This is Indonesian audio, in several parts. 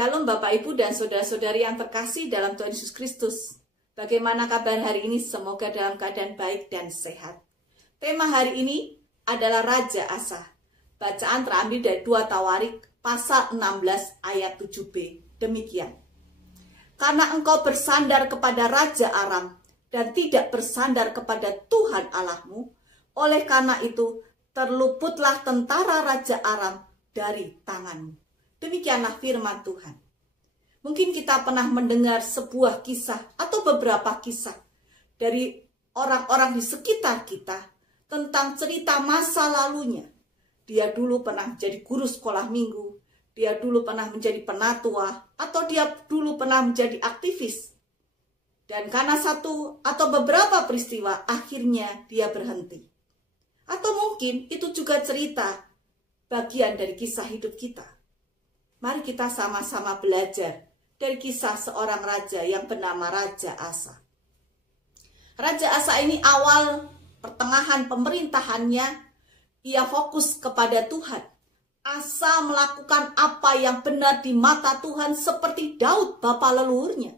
Shalom Bapak Ibu dan Saudara-saudari yang terkasih dalam Tuhan Yesus Kristus. Bagaimana kabar hari ini? Semoga dalam keadaan baik dan sehat. Tema hari ini adalah Raja Asa. Bacaan terambil dari 2 Tawarik pasal 16 ayat 7b. Demikian. Karena engkau bersandar kepada Raja Aram dan tidak bersandar kepada Tuhan Allahmu, oleh karena itu terluputlah tentara Raja Aram dari tanganmu. Demikianlah firman Tuhan. Mungkin kita pernah mendengar sebuah kisah atau beberapa kisah dari orang-orang di sekitar kita tentang cerita masa lalunya. Dia dulu pernah menjadi guru sekolah minggu, dia dulu pernah menjadi penatua, atau dia dulu pernah menjadi aktivis. Dan karena satu atau beberapa peristiwa, akhirnya dia berhenti. Atau mungkin itu juga cerita bagian dari kisah hidup kita. Mari kita sama-sama belajar dari kisah seorang raja yang bernama Raja Asa. Raja Asa ini awal pertengahan pemerintahannya, ia fokus kepada Tuhan. Asa melakukan apa yang benar di mata Tuhan seperti Daud bapa leluhurnya.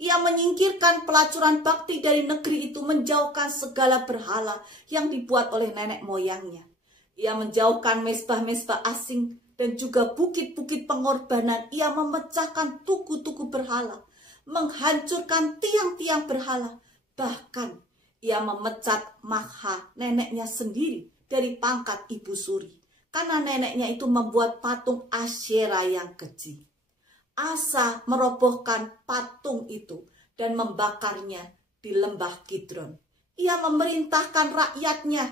Ia menyingkirkan pelacuran bakti dari negeri itu, menjauhkan segala berhala yang dibuat oleh nenek moyangnya. Ia menjauhkan mezbah-mezbah asing dan juga bukit-bukit pengorbanan. Ia memecahkan tugu-tugu berhala, menghancurkan tiang-tiang berhala. Bahkan ia memecat Makha, neneknya sendiri, dari pangkat ibu suri. Karena neneknya itu membuat patung Asyera yang keji. Asa merobohkan patung itu dan membakarnya di lembah Kidron. Ia memerintahkan rakyatnya,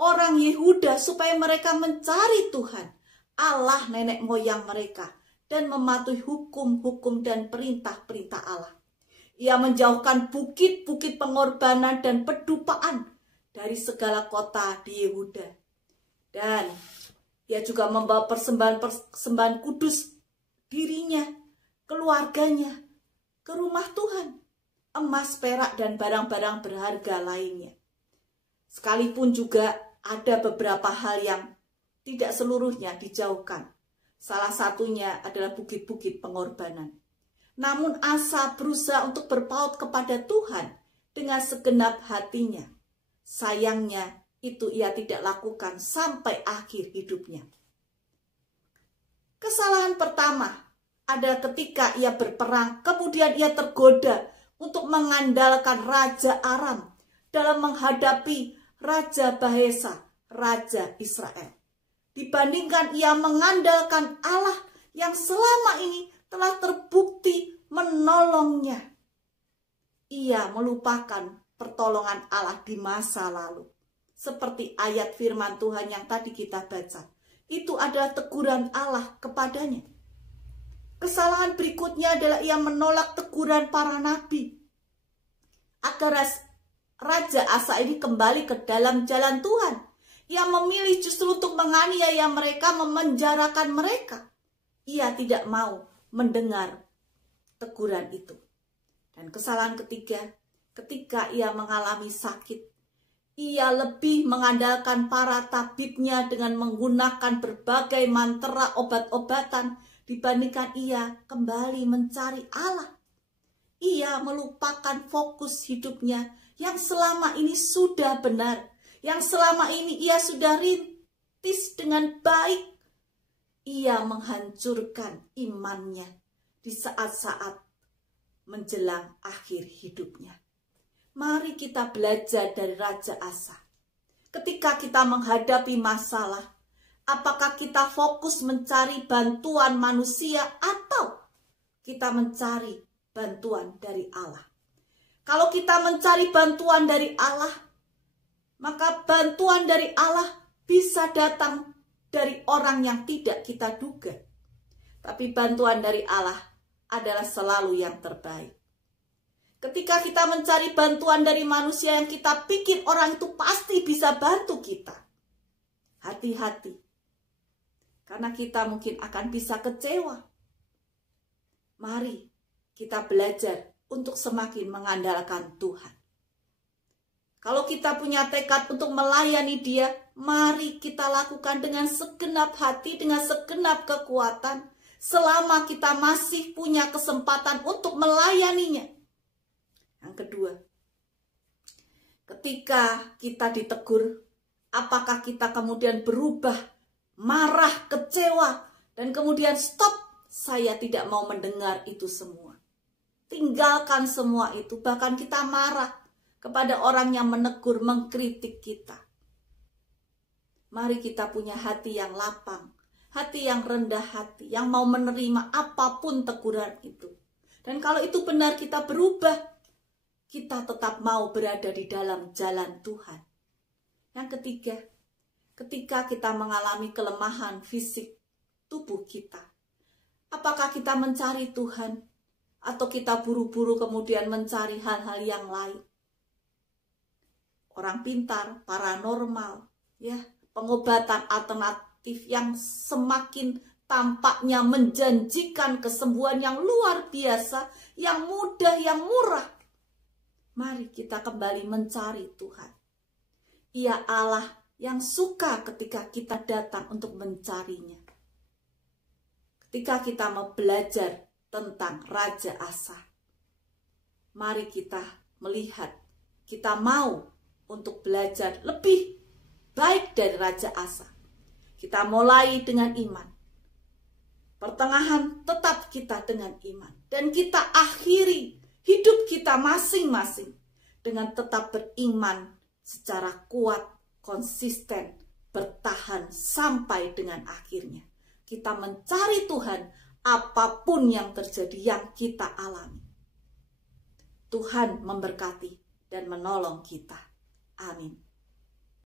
orang Yehuda, supaya mereka mencari Tuhan, Allah nenek moyang mereka, dan mematuhi hukum-hukum dan perintah-perintah Allah. Ia menjauhkan bukit-bukit pengorbanan dan pedupaan dari segala kota di Yehuda. Dan ia juga membawa persembahan kudus dirinya, keluarganya, ke rumah Tuhan, emas, perak, dan barang-barang berharga lainnya. Sekalipun juga ada beberapa hal yang tidak seluruhnya dijauhkan. Salah satunya adalah bukit-bukit pengorbanan. Namun Asa berusaha untuk berpaut kepada Tuhan dengan segenap hatinya. Sayangnya itu ia tidak lakukan sampai akhir hidupnya. Kesalahan pertama adalah ketika ia berperang, kemudian ia tergoda untuk mengandalkan Raja Aram dalam menghadapi Raja Baasa, Raja Israel. Dibandingkan ia mengandalkan Allah yang selama ini telah terbukti menolongnya. Ia melupakan pertolongan Allah di masa lalu. Seperti ayat firman Tuhan yang tadi kita baca. Itu adalah teguran Allah kepadanya. Kesalahan berikutnya adalah ia menolak teguran para nabi. Agar Raja Asa ini kembali ke dalam jalan Tuhan. Ia memilih justru untuk menganiaya mereka, memenjarakan mereka. Ia tidak mau mendengar teguran itu. Dan kesalahan ketiga, ketika ia mengalami sakit, ia lebih mengandalkan para tabibnya dengan menggunakan berbagai mantra obat-obatan dibandingkan ia kembali mencari Allah. Ia melupakan fokus hidupnya yang selama ini sudah benar, yang selama ini ia sudah rintis dengan baik. Ia menghancurkan imannya di saat-saat menjelang akhir hidupnya. Mari kita belajar dari Raja Asa. Ketika kita menghadapi masalah, apakah kita fokus mencari bantuan manusia atau kita mencari bantuan dari Allah? Kalau kita mencari bantuan dari Allah, maka bantuan dari Allah bisa datang dari orang yang tidak kita duga. Tapi bantuan dari Allah adalah selalu yang terbaik. Ketika kita mencari bantuan dari manusia yang kita pikir orang itu pasti bisa bantu kita, hati-hati. Karena kita mungkin akan bisa kecewa. Mari kita belajar untuk semakin mengandalkan Tuhan. Kalau kita punya tekad untuk melayani Dia, mari kita lakukan dengan segenap hati, dengan segenap kekuatan, selama kita masih punya kesempatan untuk melayaninya. Yang kedua, ketika kita ditegur, apakah kita kemudian berubah, marah, kecewa, dan kemudian stop, saya tidak mau mendengar itu semua. Tinggalkan semua itu, bahkan kita marah kepada orang yang menegur, mengkritik kita. Mari kita punya hati yang lapang, hati yang rendah hati, yang mau menerima apapun teguran itu. Dan kalau itu benar kita berubah, kita tetap mau berada di dalam jalan Tuhan. Yang ketiga, ketika kita mengalami kelemahan fisik tubuh kita, apakah kita mencari Tuhan atau kita buru-buru kemudian mencari hal-hal yang lain? Orang pintar, paranormal, ya, pengobatan alternatif yang semakin tampaknya menjanjikan kesembuhan yang luar biasa, yang mudah, yang murah. Mari kita kembali mencari Tuhan. Ia Allah yang suka ketika kita datang untuk mencarinya. Ketika kita mau belajar tentang Raja Asa, mari kita melihat, kita mau untuk belajar lebih baik dari Raja Asa. Kita mulai dengan iman. Pertengahan tetap kita dengan iman. Dan kita akhiri hidup kita masing-masing dengan tetap beriman secara kuat, konsisten, bertahan sampai dengan akhirnya. Kita mencari Tuhan apapun yang terjadi, yang kita alami. Tuhan memberkati dan menolong kita. Amin.